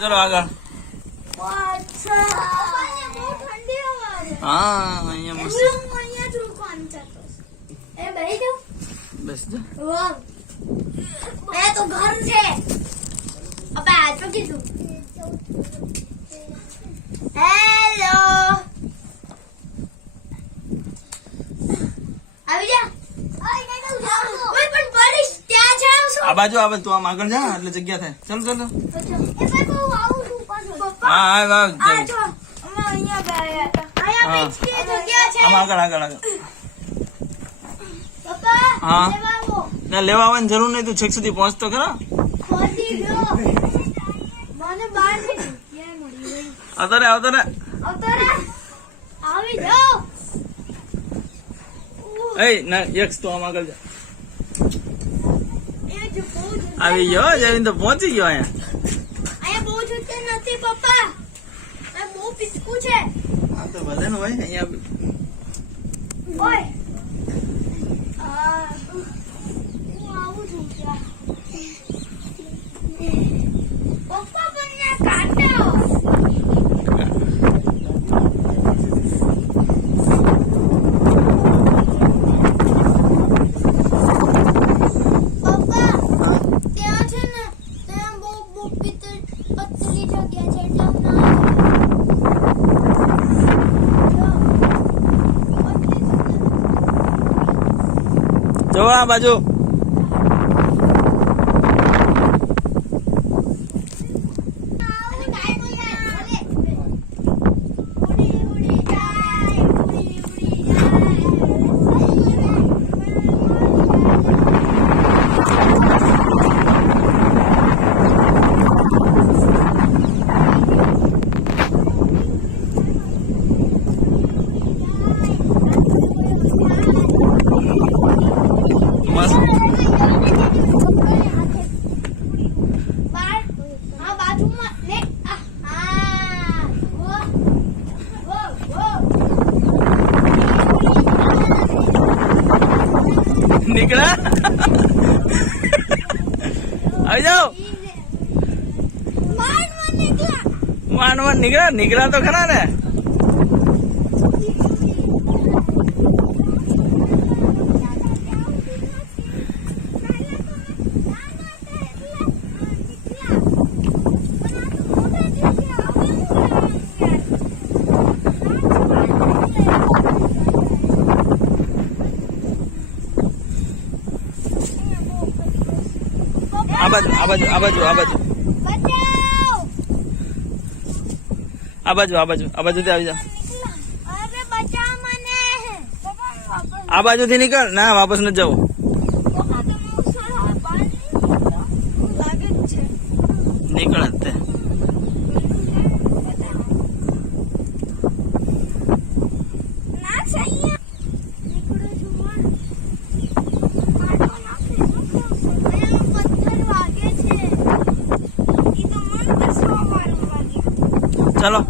ચલો આગળ. હા અહીંયા મસ્ત બસ તો ઘર છે કીધું. હેલો આવી જા. પણ પડીશ ત્યાં જાવ છો. આ બાજુ તું આમ આગળ જા એટલે જગ્યા થાય. ચાલ ચાલ એ ભાઈ બહુ આવું છું પાછો. હા હા આ જો અમે અહીંયા ગયા હતા. અહીંયા બીચ ની જગ્યા છે. આમ આગળ આગળ આગળ. પપ્પા હા. લેવા આવો. ના લેવા આવવાની જરૂર નહીં, તું છેક સુધી પહોંચતો ખરા. ખોદી દો. મને બહાર ની જગ્યા મળી ગઈ. આવતો રે આવતો રે. અવતારે આવી જાઓ. એ ના યક્ષ તું આમ આગળ જા. એ જો બહુ આવી ગયો જમીન તો પહોંચી ગયો અહીંયા. અહીંયા બહુ છૂટે નથી પપ્પા. આ બહુ પિસકું છે. હા તો ભલે ને હોય અહીંયા. ઓય હું આવું છું ત્યાં. પપ્પા પણ ત્યાં કાઢો. પપ્પા ત્યાં છે ને ત્યાં બહુ પતલી જગ્યા છે એટલે હું ના જો આ બાજુ. મસ્ત. નીકળ્યા આવી જાઓ. માંડ નીકળ્યા તો ખરા ને. આ બાજુ આ બાજુ આ બાજુ આ બાજુ આ બાજુ આ બાજુ આ બાજુથી આવી જા. આ બાજુથી નીકળ. ના વાપસ નથી જવું. નીકળ જ તે. ચલો